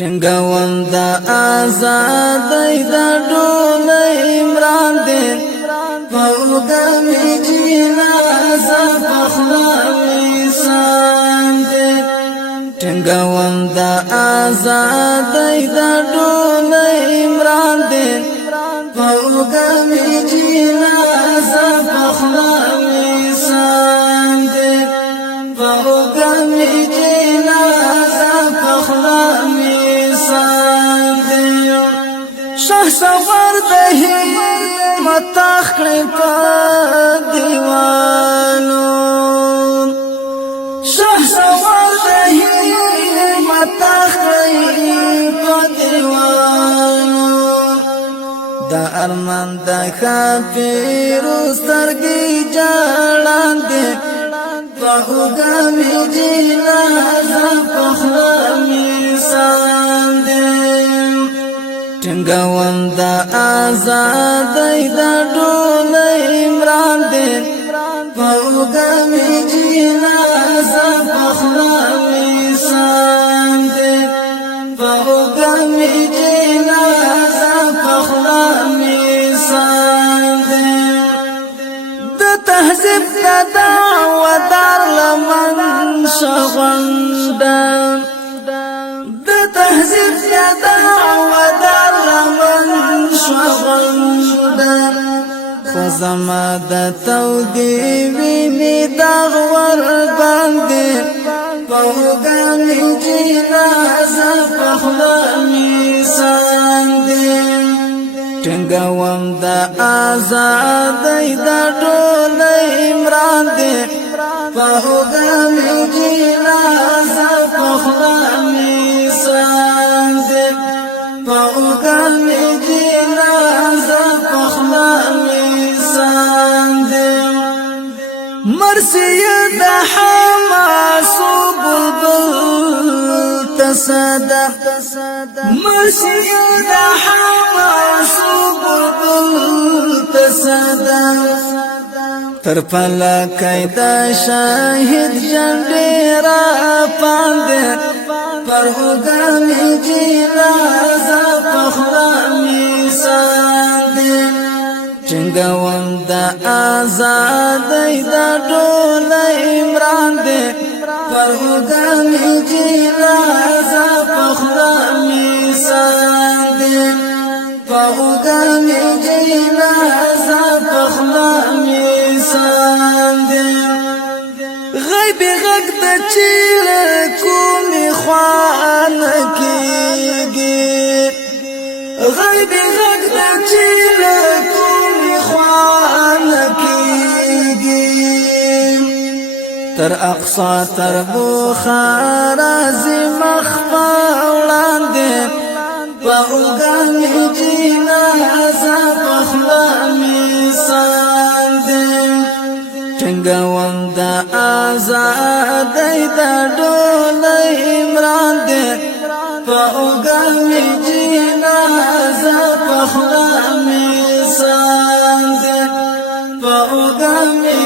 ټنګوم د آزادۍ د ډولۍ عمران دی په اوږه مې جنازه په خوله ویسان دی ټنګوم د آزادۍ د ډولۍ عمران دی په اوږه مې جنازه په خوله ویسان دی په اوږه مې جنازه په خوله شهسوار د همت اخلي په دیوانو شهسوار د همت اخلي په دیوانو د ارمان د خاطرو سترګې جړاندې په اوږه مې جنازه په خوله ویسان دی ټنګوم د آزادۍ د ډولۍ عمران دی په اوږه مې جنازه په خوله ویسان دی په اوږه مې جنازه په خوله ویسان دی د تهذیب د دعوتدار لمن شغونډه د تهذیب د دعوتدار خو زما د تودې وینې داغ ور باندې په اوږه مې جنازه په خوله ویسان دی ټنګوم د آزادۍ د ډولۍ عمران دی په اوږه مې جنازه په خوله ویسان دی په اوږه مې جنازه په خوله ویسان دی مرثیه د حماسو بلبل تصدا مرثیه د حماسو بلبل تصدا تر فلکای د شاهد جنډې را پاندې پر اوږه مې جنازه په خوله ویسان دی ټنګوم د آزادۍ د ډولۍ عمران دی پر اوږه مې جنازه په خوله ویسان دی په اوږه مې جنازه په خوله ویسان دی غیبي غږ د چیرې کومې خوا نه کېږي غیبي غږ د چیرې کومې خوا نه کېږي تر اقصی تر بخارا ځي مخ په وړاندې په اوږه مې جنازه په خوله ویسان دی ټنګوم د آزادۍ د ډولۍ عمران دی په اوږه مې جنازه په خوله ویسان دی په اوږه مې